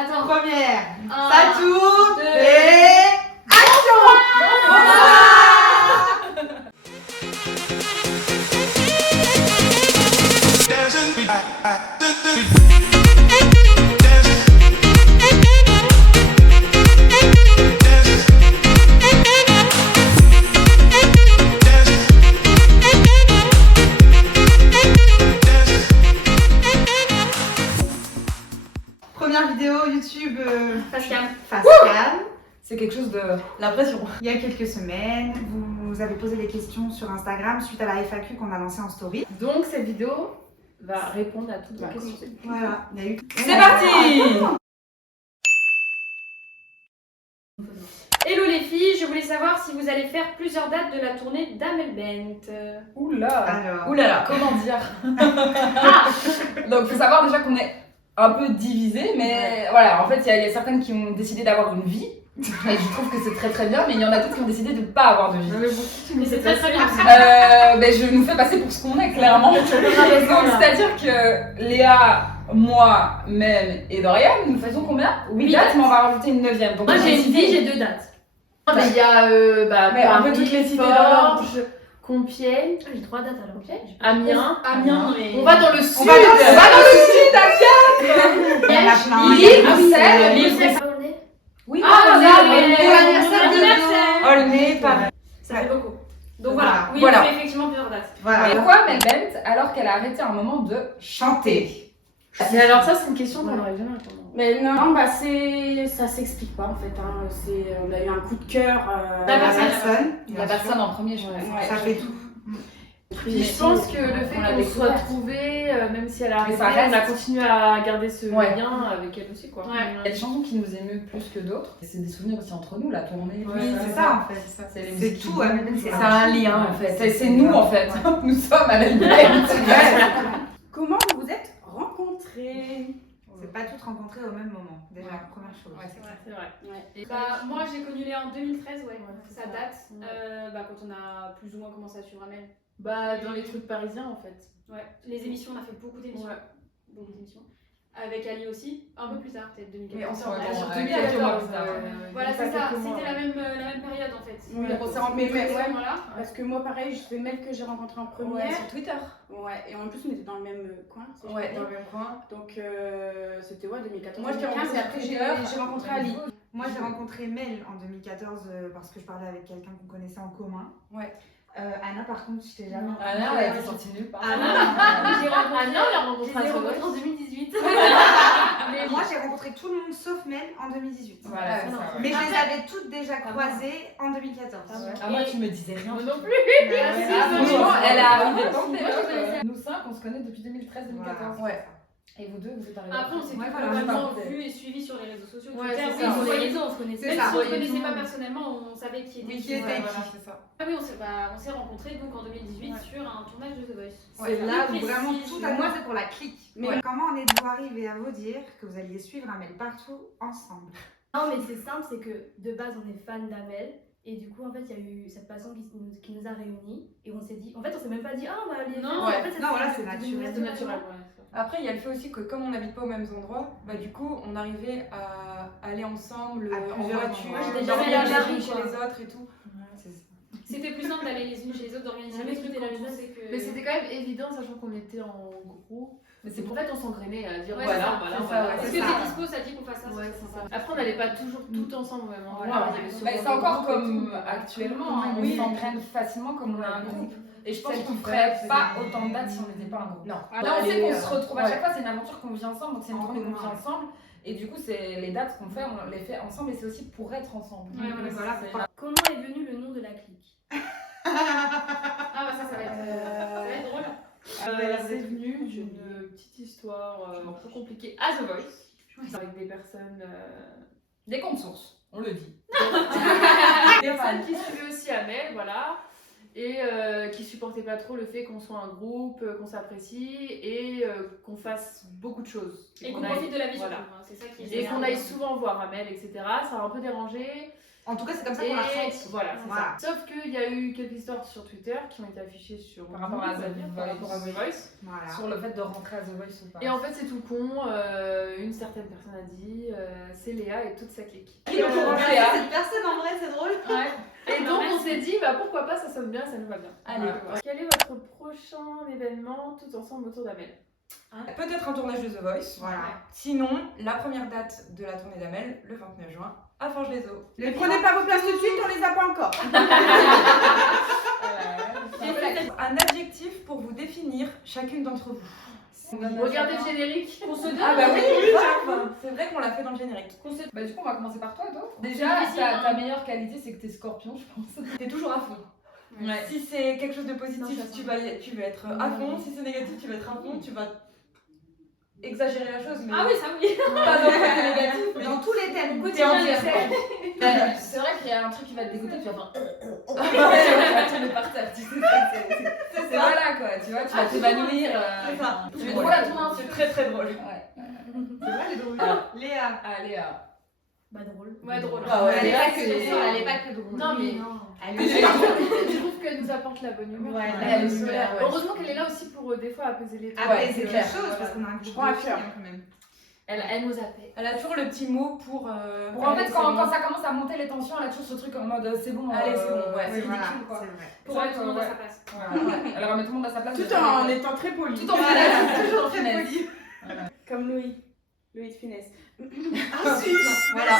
Attends. Première. Un, Ça tourne. deux. Et action. Première vidéo YouTube Face cam. face cam. C'est quelque chose de l'impression. Il y a quelques semaines, vous avez posé des questions sur Instagram suite à la FAQ qu'on a lancée en story. Donc cette vidéo va répondre à toutes vos questions. Voilà, il y a eu. C'est parti. Hello les filles, je voulais savoir si vous allez faire plusieurs dates de la tournée d'Amel Bent. Oula. Alors. Oulala, comment dire. Donc faut savoir déjà qu'on est un peu divisés, mais voilà, en fait il y a certaines qui ont décidé d'avoir une vie. Et je trouve que c'est très très bien, mais il y en a d'autres qui ont décidé de ne pas avoir de vie. Mais c'est très très bien. Je nous fais passer pour ce qu'on est clairement. Donc, c'est-à-dire que Léa, moi, même et Dorian, nous faisons combien 8 dates, mais on va rajouter une 9e. Donc Moi on a j'ai une décidé- vie, j'ai 2 dates. Mais il y a Mais on peut Paris, toutes les citer Forges, Compiègne, J'ai 3 dates alors. Amiens. Amiens, mais. On va dans le sud. On va dans le sud, à Il y en a plein. Lille, Ah oui, Bruxelles, Lille, Bruxelles. c'est pas au nez. Oui, Ah, on oui, a oui, Pour l'anniversaire de Anniversaire. Olney, Paris. Ça fait beaucoup. Donc Voilà. voilà, oui, Voilà. on fait effectivement plusieurs dates. Voilà. Pourquoi Mel Bent alors qu'elle a arrêté un moment de Chanter. Mais alors ça c'est une question qu'on n'aurait jamais entendue. Mais non, bah ça s'explique pas en fait. Hein. On a eu un coup de cœur. La La personne. personne. la personne en premier, je pense. Ouais. Ça fait tout. Puis je pense que le fait On l'a qu'on soit découverte. trouvés, même si elle a Mais arrêté, ça reste. on a continué à garder ce Ouais. lien avec elle aussi quoi. Ouais. Il y a des chansons qui nous émuent plus que d'autres. C'est des souvenirs aussi entre nous, la tournée. Oui, c'est ça en fait. C'est les C'est musiques tout, qui- Amel Bent, C'est un lien en fait. C'est nous en fait. Nous sommes Amel Bent. Comment vous vous êtes rencontrés? C'est pas toutes rencontrées au même moment, déjà, première chose. C'est vrai. Ouais. Bah, moi j'ai connu Léa en 2013, ouais, c'est ça ça. date. Ouais. Quand on a plus ou moins commencé à suivre Amel. Bah dans les trucs parisiens en fait. Ouais, les émissions, on a fait beaucoup d'émissions. Ouais. Beaucoup d'émissions. Avec Ali aussi, un peu plus tard, peut-être 2014. Mais on s'en Ouais, rend sur compte. 2014. Quelques mois plus tard. Voilà, c'est ça, c'était la même période en fait. Ouais. On s'est rencontrés Ouais. Voilà. Parce que moi, pareil, je fais Mel que j'ai rencontré en première. sur Twitter. Ouais, et en plus, on était dans le même coin. si je Ouais, peux dans dire. le même coin. Donc, c'était 2014. Moi, je t'ai 2015, rencontré et après, sur Twitter. j'ai rencontré Ali. Moi j'ai rencontré Mel en 2014 parce que je parlais avec quelqu'un qu'on connaissait en commun. Ouais. Anna par contre, je t'ai jamais Ah là, elle était sortie nulle part. J'ai rencontré, Ah non, on l'a rencontré à je les ai The rencontrés en Voice. 2018. Mais moi j'ai rencontré tout le monde sauf Mel en 2018. Voilà, c'est ça. Mais je les avais toutes déjà croisées en 2014. Ah, moi, tu me disais rien. Moi non plus. Ouais. Ah, franchement, elle est arrivée Moi, tant je connaissais. Nous 5, on se connaît depuis 2013-2014. Ouais. Et vous deux, vous êtes arrivés. Après, on s'est Ouais, tous voilà, globalement je sais pas. vus et suivis sur les réseaux sociaux. Ouais, Twitter, c'est oui, ça. on voyait tout, on se connaissait. C'est Même ça. si on ne se Voyait connaissait tout. pas personnellement, on savait qui était Oui, qui. qui était Ouais, qui. voilà. c'est ça. Ah oui, on s'est rencontrés donc en 2018 sur un tournage de The Voice. C'est Ouais, là où plus vraiment précis, tout je à vois. moi c'est pour la clique. Mais comment en êtes-vous arrivé à vous dire que vous alliez suivre Amel partout ensemble? Non, mais c'est simple, c'est que de base on est fan d'Amel et du coup en fait il y a eu cette passion qui nous a réunis et on s'est dit, en fait on s'est même pas dit ah on va aller. Non, en fait, non, voilà, c'est devenu naturel. C'est naturel. Après, il y a le fait aussi que comme on n'habite pas aux mêmes endroits, bah du coup, on arrivait à aller ensemble À en plusieurs voiture, endroits. Moi, j'étais dormir jamais allée les à unes Paris, chez quoi. les autres et tout. C'était plus simple d'aller les unes chez les autres, d'organiser Jamais les trucs cru et la qu'on chose, c'est que. Mais c'était quand même évident, sachant qu'on était en groupe. Mais c'est pour ça qu'on s'engrainait à dire Ouais, voilà, c'est ça, voilà, c'est ça, voilà. ouais, Est-ce c'est que ça. t'es dispo, ça dit qu'on fasse ça Ouais, ça, c'est ça. ça. Après, on n'allait pas toujours tout ensemble au même endroit. Voilà. Il y avait souvent Bah, c'est des encore groupes et comme tout. actuellement, hein, on Oui. s'entraîne facilement comme on a un groupe. Et je pense Celle qu'on qui ferait fait, pas c'est- autant de dates si on n'était pas un groupe. Non. Là, on sait qu'on se retrouve à ouais. chaque fois, c'est une aventure qu'on vit ensemble, donc c'est une En tournée qu'on commun. vit ensemble. Et du coup, c'est les dates qu'on fait, on les fait ensemble et c'est aussi pour être ensemble. Ouais, voilà, voilà, C'est- pour Comment est venu le nom de la clique? Ah bah ça va être drôle. C'est venu d'une petite histoire un peu compliquée à The Voice, avec des personnes, Des comptes sources, on le dit. des personnes qui suivaient aussi Amel, voilà, et qui supportaient pas trop le fait qu'on soit un groupe, qu'on s'apprécie et qu'on fasse beaucoup de choses. Et qu'on aille- profite de la vie voilà. surtout, hein, c'est ça qui est Et qu'on génial. aille souvent voir Amel, etc. Ça a un peu dérangé. En tout cas, c'est comme ça qu'on l'a ressenti. Voilà, c'est Voilà. ça. Sauf qu'il y a eu quelques histoires sur Twitter qui ont été affichées sur Par rapport à The Voice. Voilà. Sur le fait de rentrer à The Voice ou pas. Et en fait, c'est tout con. Une certaine personne a dit c'est Léa et toute sa clique. Qui est au courant, Léa? Cette personne, en vrai, c'est drôle. Ouais. Et donc, on s'est dit bah pourquoi pas, ça sonne bien, ça nous va bien. Allez. Voilà. Quel est votre prochain événement tous ensemble autour d'Amel? Peut-être un tournage de The Voice. Voilà. Sinon, la première date de la tournée d'Amel, le 29 juin, à Forges-les-Eaux. Ne prenez pas vos places tout de suite, on les a pas encore. Un adjectif pour vous définir chacune d'entre vous. Regardez le générique. On se donne. Ah bah oui, grave. C'est vrai qu'on l'a fait dans le générique. Bah du coup on va commencer par toi toi. C'est Déjà difficile, hein. ta meilleure qualité c'est que t'es scorpion je pense. T'es toujours à fond. Ouais. Si c'est quelque chose de Non, positif, ça tu vas être à fond. Si c'est négatif, tu vas être à fond. Tu vas exagérer la chose, mais Ah oui, ça oui. pas dans le côté négatif. Mais Dans tous les thèmes. t'es entière. C'est vrai qu'il y a un truc qui va te dégoûter, tu vas faire tu vas tomber par terre, tu sais, c'est voilà quoi, tu vois, tu vas t'évanouir. C'est ça. Tu es drôle à ton insu. C'est très très drôle. Ouais. C'est vrai, elle est drôle. Léa. Allez, Bah drôle. Ouais, drôle. Ah ouais, Elle est Léa, pas que c'est- elle est pas que drôle. Non, mais Elle est je trouve qu'elle nous apporte la bonne humeur. Ouais, la bonne humeur, ouais. Heureusement qu'elle est là aussi pour des fois apaiser les trucs. Après, Ouais, c'est c'est clair. clair. Chose, parce qu'on a un groupe prends à de filles, cœur. hein, quand même. Elle nous apaise. Elle a toujours le petit mot pour. En fait, quand ça commence à monter les tensions, elle a toujours ce truc en mode c'est bon. Allez, c'est bon, ouais, c'est Oui, voilà, ridicule quoi. c'est vrai. Pour mettre tout le monde à sa place. Voilà. Elle remet tout le monde à sa place. Tout en étant très poli. Tout en finesse. Toujours très poli. Comme Louis. Louis de finesse. Ensuite, Voilà.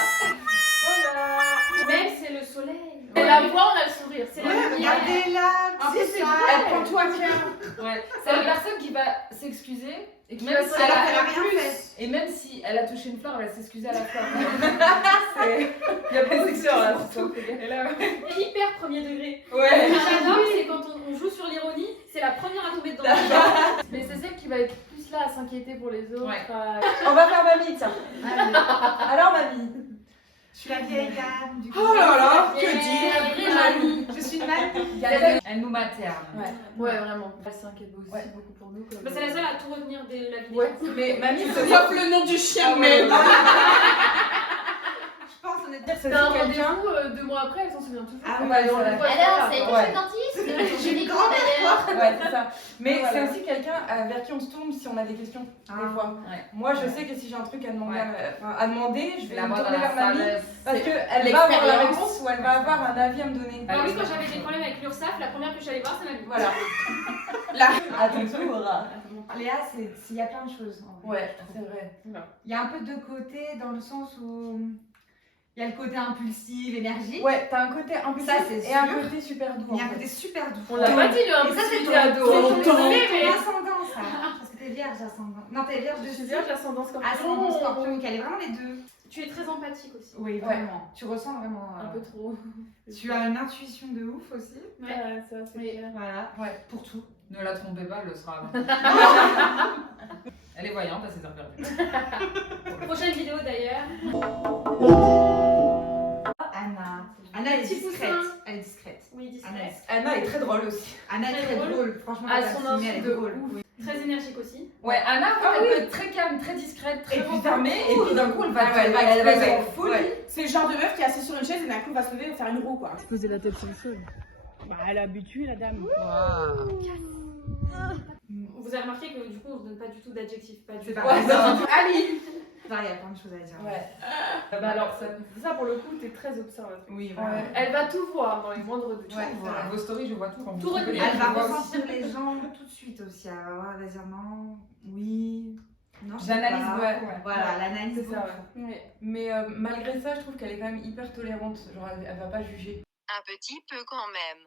Mel, c'est le soleil. Et la voix, on a le sourire. C'est la ouais, lumière. regardez-là. En plus, C'est ça. elle prend tout à cœur. Ouais. C'est la personne qui va s'excuser et qui Même même si si Alors elle qu'elle a a rien fait. et même si elle a touché une fleur, elle va s'excuser à la fleur. Il y a pas de section là. Et là, Hyper premier degré. Ouais. Ce que j'adore, c'est quand on joue sur l'ironie, c'est la première à tomber dedans. Mais c'est celle qui va être plus là à s'inquiéter pour les autres. Ouais. à- On va faire mamie, tiens. Alors, mamie. Je suis la vieille dame du coup. Oh là là, Et que dire mamie. Je suis une mamie. elle nous materne. Ouais, vraiment. Elle s'inquiète aussi Ouais. beaucoup pour nous. Bah, c'est la seule à tout retenir de la vidéo. Ouais, mais mamie, c'est Sauf le nom du chien, mais. Je pense honnêtement. c'est T'as un quelqu'un. rendez-vous 2 mois après, elle s'en souvient toujours. Ah Ouais, ouais, c'est vrai. Alors, c'est Ouais. le dentiste J'ai une grand-mère. Ouais, c'est ça. Mais Voilà. c'est aussi quelqu'un vers qui on se tourne si on a des questions, des Ah. fois. Ouais. Moi, je sais que si j'ai un truc à demander, Ouais. à demander, je vais La me voix dans tourner la vers mamie salle. parce c'est- qu'elle va avoir la l'expérience. réponse ou elle va avoir un avis à me donner. Ah oui, quand j'avais des problèmes avec l'URSSAF, la première que je suis allée voir, c'est mamie. Voilà. Léa, il y a plein de choses. en vrai. Ouais, c'est vrai. Il y a un peu de deux côtés dans le sens où il y a le côté impulsif, énergique. Ouais, t'as un côté impulsif Ça, c'est et un sûr. côté super doux. Il y a en un fait. côté super doux. On l'a pas dit, le Et ça, c'est ton, ado. ton Mais- ascendant, ça. Parce que t'es vierge ascendant. Non, t'es vierge de Je suis signe. vierge, ascendant scorpion. Ascendant scorpion, donc elle est vraiment les deux. Tu es très empathique aussi. Oui, vraiment. Tu ressens vraiment. Un peu trop. Tu as une intuition de ouf aussi. Ouais, ça, c'est clair. Voilà. Ouais. Pour tout. Ne la trompez pas, elle le sera avant. Elle est voyante à ses heures perdues. Prochaine vidéo d'ailleurs. Anna. Anna est Petit discrète. poussin. Elle est discrète. Oui, Anna discrète. est, Anna est très drôle aussi. Anna est Très très drôle. drôle. Franchement, À elle son a filmé, elle est insu de drôle. ouf. Oui. Très énergique aussi. Ouais, Anna, en fait, elle peut être très calme, très discrète, très Et puis renfermée, et puis d'un coup, elle va, Ah ouais, elle va elle va exploser en être folie. ouais. C'est le genre de meuf qui est assise sur une chaise et d'un coup va se lever et faire une roue quoi. Poser la tête sur le sol. Bah, elle a habitué la dame. Vous avez remarqué que du coup on se donne pas du tout d'adjectifs. Pas du C'est tout. pas grave. Allez. Il y a plein de choses à dire. Ouais. Bah alors, ça pour le coup, t'es très observatrice. Oui, voilà. Elle va tout voir dans les moindres détails. Ouais, voilà. Vos stories, je vois tout. Quand vous Tout trompez les retenir. Elle gens, va je vois ressentir les gens tout de suite aussi. Elle va voir, elle va dire non, oui, non. je sais J'analyse pas. beaucoup, ouais. Voilà, l'analyse. C'est ça, beaucoup. ouais. Mais malgré ça, je trouve qu'elle est quand même hyper tolérante. Genre, elle va pas juger. Un petit peu quand même.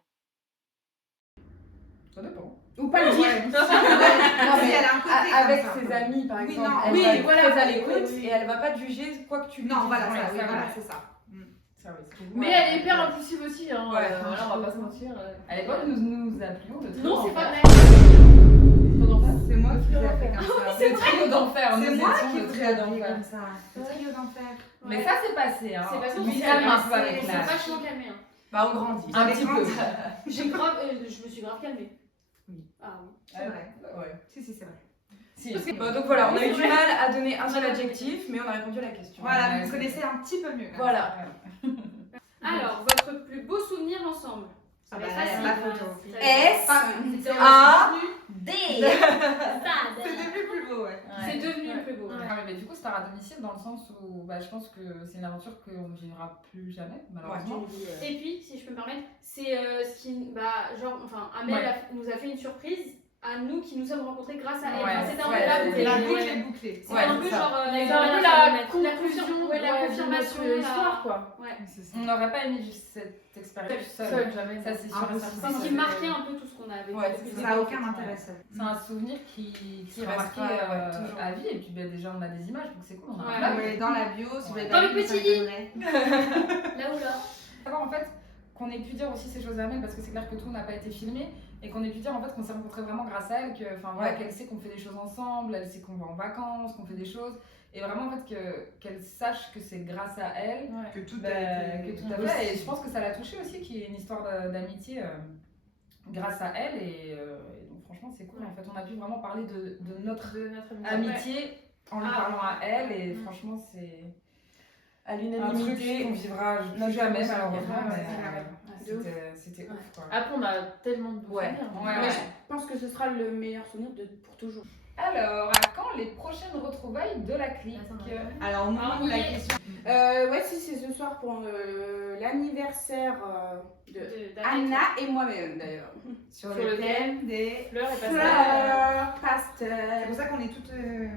Ça dépend. Ou pas le dire. Non, mais elle a un côté Avec comme ça. ses amis, par Oui, exemple, non, elle oui, va être voilà, très à oui, l'écoute oui. et elle va pas te juger quoi que tu lui Non, dises. voilà, Ouais, ça, ça, oui, ouais. voilà, c'est ça. Ça, oui. Mais elle est hyper impulsive aussi, hein. Ouais, Voilà, on va pas se mentir. À l'époque, nous appelions le trio Non, c'est pas d'enfer. vrai. C'est moi qui l'ai appelé comme ça. Le trio d'enfer. C'est nous moi étions qui le l'ai trio appelé d'enfer. comme ça. Le trio d'enfer. Mais ça, c'est passé. Hein. C'est passé, On on se s'est calme un passé, peu avec C'est l'âge. vachement calmé. Hein. Bah, on grandit. Un Avec petit grande- peu. Je me suis grave calmée. Oui. Ah oui. C'est vrai. Ouais. Si, c'est vrai. Si. Bon, donc voilà, on a eu du mal à donner un seul adjectif, mais on a répondu à la question. Voilà, Ouais, vous c'est connaissez un petit peu mieux. Voilà. Alors, votre plus beau souvenir ensemble. Ça va être facile. la photo. S A D. C'est devenu plus beau, ouais. C'est devenu le plus beau. Ouais, mais du coup, Star à domicile, dans le sens où je pense que c'est une aventure qu'on ne vivra plus jamais, malheureusement. Et puis, si je peux me permettre, c'est ce qui. Amel nous a fait une surprise à nous qui nous sommes rencontrés grâce à elle. Ouais, Enfin, c'était un ouais, peu la c'est boucle. La Ouais. boucle est bouclée. C'est un peu genre. C'est un peu la conclusion, conclusion, la confirmation de l'histoire, quoi. Ouais. On n'aurait pas aimé vivre cette expérience seule. Jamais. Ça, c'est sûr. Impossible. C'est ce qui marquait un peu tout ce qu'on a vécu. Ouais, depuis Ça n'a aucun intérêt, ça. C'est un souvenir qui sera marqué restera, toujours. à vie. Et puis déjà, on a des images, donc c'est cool. On a Ouais. plein. Ouais, dans la bio, si vous voulez Dans le la bio, petit ça lit. donnerait. Là où là. Savoir en fait qu'on ait pu dire aussi ces choses à Amel, parce que c'est clair que tout n'a pas été filmé, et qu'on ait pu dire en fait qu'on s'est rencontrés vraiment grâce à elle, qu'elle sait qu'on fait des choses ensemble, elle sait qu'on va en vacances, qu'on fait des choses, et vraiment en fait qu'elle sache que c'est grâce à elle Que tout que tout a fait. Et je pense que ça l'a touchée aussi, qu'il y ait une histoire d'amitié grâce à elle, et donc franchement c'est cool. En fait, on a pu vraiment parler de notre amitié en lui parlant à elle, et franchement c'est À un truc l'unanimité. qu'on vivra plus jamais malheureusement, Ouais, mais c'était ouf quoi. Après, on a tellement de beaux Ouais. souvenirs. Ouais, Mais ouais. je pense que ce sera le meilleur souvenir pour toujours. Alors, à quand les prochaines retrouvailles de la clique? Alors, au moment où la question. Ouais, si c'est ce soir pour l'anniversaire de Anna et moi-même d'ailleurs. Sur le thème des Fleurs et Fleurs, C'est pastel. pour ça qu'on est toutes. Et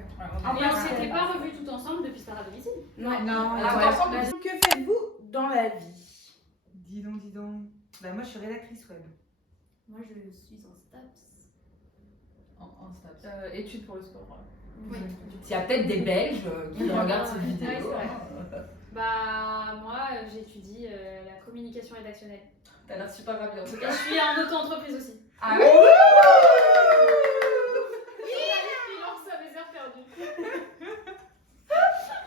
on s'était pas revus tout ensemble depuis Star à domicile. Non. ouais. Que faites-vous dans la vie? Dis donc. Bah, moi, je suis rédactrice web. Moi, je suis en STAPS. En Staps. Études pour le sport. Oui. Il y a peut-être des Belges qui regardent cette Ouais, vidéo. c'est vrai. Bah, moi, j'étudie la communication rédactionnelle. T'as l'air super rapide. Et je suis en auto-entreprise aussi. Ah ouais? Il lance à mes heures perdues.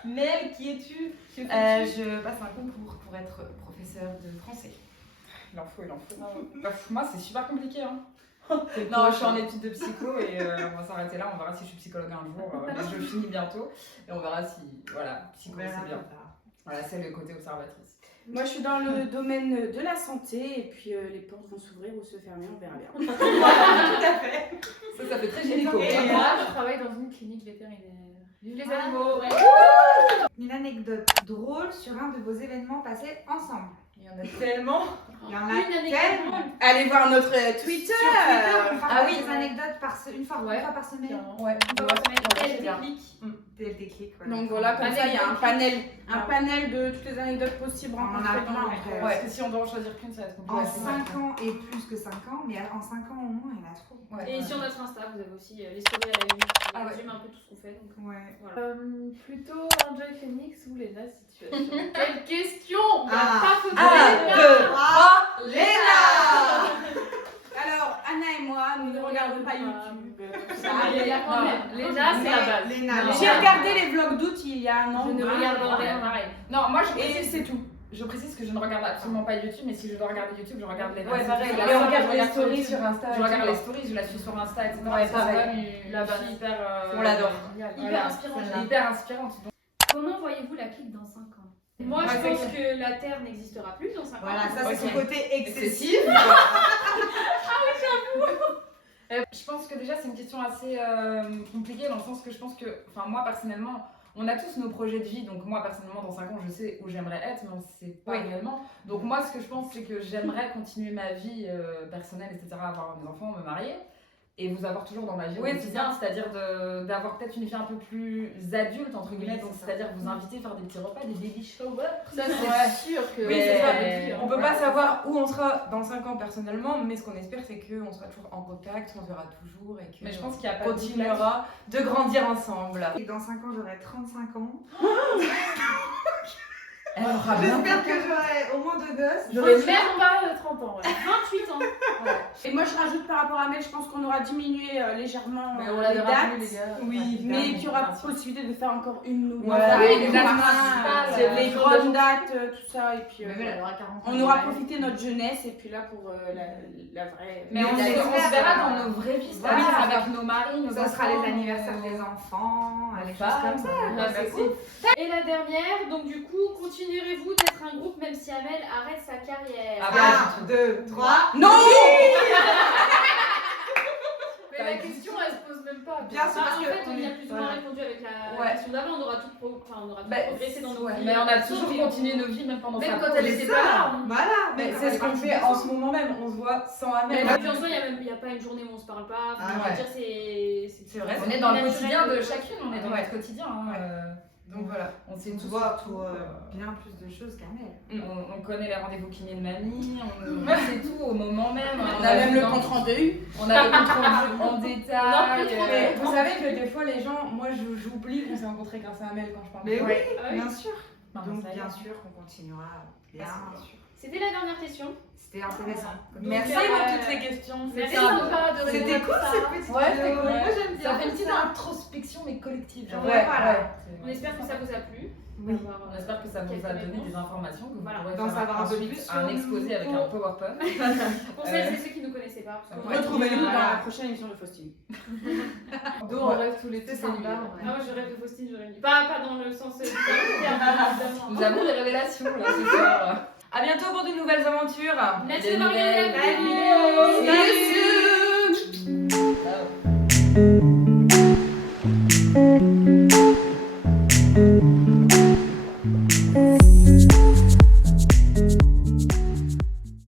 Mel, qui es-tu? Je passe un concours pour être professeur de français. Il en faut. Bah, moi, c'est super compliqué. Hein. Non, Je suis en études de psycho et on va s'arrêter là. On verra si je suis psychologue un jour. Mais je finis bientôt. Et on verra si. Voilà, psycho, c'est bien. Voilà, c'est le côté observatrice. Moi, je suis dans le domaine de la santé et puis les portes vont s'ouvrir ou se fermer, on verra bien. Tout à fait. Ça fait très gynéco. Et moi, je travaille dans une clinique vétérinaire. Vive les animaux! Une anecdote drôle sur un de vos événements passés ensemble. Il y en a tellement. Il y en a Une anecdote tellement. drôle. Allez voir notre Twitter. Sur Twitter, on Ah partage oui. des anecdotes une fois par semaine. Ouais. On va se mettre c'est des bien. clics. TLT clic. Voilà. Donc voilà, comme ça, il y a un panel de toutes les anecdotes possibles On en a rencontrées plein, dans en le fait. Parce que si on doit en choisir qu'une, ça va être compliqué. En 5 ans et plus que 5 ans, mais en 5 ans au moins, il y en a trop. Et sur notre Insta, vous avez aussi les stories à la une qui Ah ouais. résument un peu tout ce qu'on fait. Donc, Ouais. voilà. Plutôt Enjoy Phoenix ou Léna Situation? Quelle question! Ah. Pas photo 1, 2, 3, Léna! Alors, Anna et moi, nous ne regardons pas YouTube. Il y a quand même. Léna, c'est la base. Léna, J'ai regardé les vlogs d'août il y a un an. Je ne regarde rien. Pareil. Non, moi je Et précise, c'est tout. je précise que je ne regarde absolument pas YouTube, mais si je dois regarder YouTube, je regarde les Ouais, pareil. La Et on seule regarde que je les regarde stories YouTube. sur Insta. Je regarde les stories, je la suis sur Insta, etc. Ouais, C'est pareil. quand même une fille hyper. On l'adore. Hyper inspirante. Hyper inspirante. Donc, Comment voyez-vous la clique dans 5 ans? Moi, Ouais, je c'est pense que la Terre n'existera plus dans 5 ans. Voilà, ça c'est Ok. son côté excessif. Je pense que déjà c'est une question assez compliquée dans le sens que je pense que, enfin moi personnellement, on a tous nos projets de vie, donc moi personnellement dans 5 ans je sais où j'aimerais être, mais on ne sait pas réellement. Donc moi ce que je pense c'est que j'aimerais continuer ma vie personnelle, etc., avoir des enfants, me marier, et vous avoir toujours dans ma vie au Oui, quotidien, c'est-à-dire d'avoir peut-être une vie un peu plus adulte, entre guillemets, Oui, donc c'est ça. c'est-à-dire vous inviter, faire des petits repas, des baby showers. Ça, c'est Ouais. sûr que. Oui, c'est ça, mais On peut pas savoir où on sera dans 5 ans personnellement, mais ce qu'on espère c'est qu'on sera toujours en contact, on se verra toujours et Mais je qu'on pense qu'il y a pas de doute continuera de grandir ensemble. Et dans 5 ans, j'aurai 35 ans. Elle aura bien. J'espère que j'aurai au moins 2 gosses. J'aurais même pas 30 ans. Ouais. 28 ans. Et moi, je rajoute par rapport à Mel, je pense qu'on aura diminué légèrement Mais on les l'avait rappelé, dates. les gars. Oui, mais qu'il y aura possibilité de faire encore une ou deux. Ouais, oui, les ou dates moins. principales. voilà. les grandes dates, tout ça, et puis Mais elle aura 40 ans. on aura profité de notre jeunesse, et puis là pour la vraie. Mais on Mais se l'espère, verra dans nos vraies vies, voilà. c'est-à-dire avec nos maris, nos Ça sera enfants, les anniversaires des enfants, les choses comme ça. Ah, c'est cool. Et la dernière, donc du coup, continuerez-vous d'être un groupe même si Amel arrête sa carrière? Ah bah, 1, 2, 3. Non. Mais la question, elle se pose même pas. Bien sûr, Ah, parce en que fait, on y a plus ou moins répondu avec la Ouais. question d'avant. On aura tout, on aura tout Bah, progressé dans nos ouais. vies. Mais on a toujours continué nos vies, même pendant Même sa quand pause. elle était pas là. Voilà, Mais c'est ce qu'on fait en ce moment même, on se voit sans Amel. Et puis en soi, il n'y a pas une journée où on se parle pas. Enfin, Ah on va ouais. dire, c'est vrai, On est dans le naturel. quotidien de chacune, on est dans Ouais. notre quotidien. hein, Donc voilà. On sait On tous se voit tout, pour bien plus de choses qu'Amel. on connaît les rendez-vous kinés de mamie, on sait tout au moment même. On a même le compte rendu. On a le compte rendu en détail. Mais vous savez que des fois, les gens, moi j'oublie qu'on s'est rencontrés grâce à Amel quand je parle. Mais oui, Ah oui. bien sûr. Non, Donc ça y est. bien sûr qu'on continuera. Bien sûr. C'était la dernière question. C'était intéressant. Merci pour toutes ces questions. Merci C'est sympa de C'était répondre cool à ça. cette petite Ouais, vidéo. c'est cool. Ouais. Moi j'aime bien. Ça fait une petite introspection mais collective. genre. Ouais, voilà. On espère que ça vous a plu. Oui. D'avoir, On espère que ça vous a quelques donné réponses. des informations que vous Voilà. pourrez D'en faire savoir un peu ensuite plus sur un nous. exposé avec un PowerPoint. Pour celles et ceux qui ne nous connaissaient pas. Parce que Ouais. Retrouvez-nous dans Voilà. la prochaine émission de Faustine. D'où on rêve tous les C'est tous les sympa. nuits. Ah, moi je rêve de Faustine, j'aurais dit. Pas dans le sens du terme, évidemment. Nous avons des révélations là ce soir. À bientôt pour de nouvelles aventures. Merci Des d'avoir regardé la nouvelles vidéo. vidéos. See you soon. Ciao.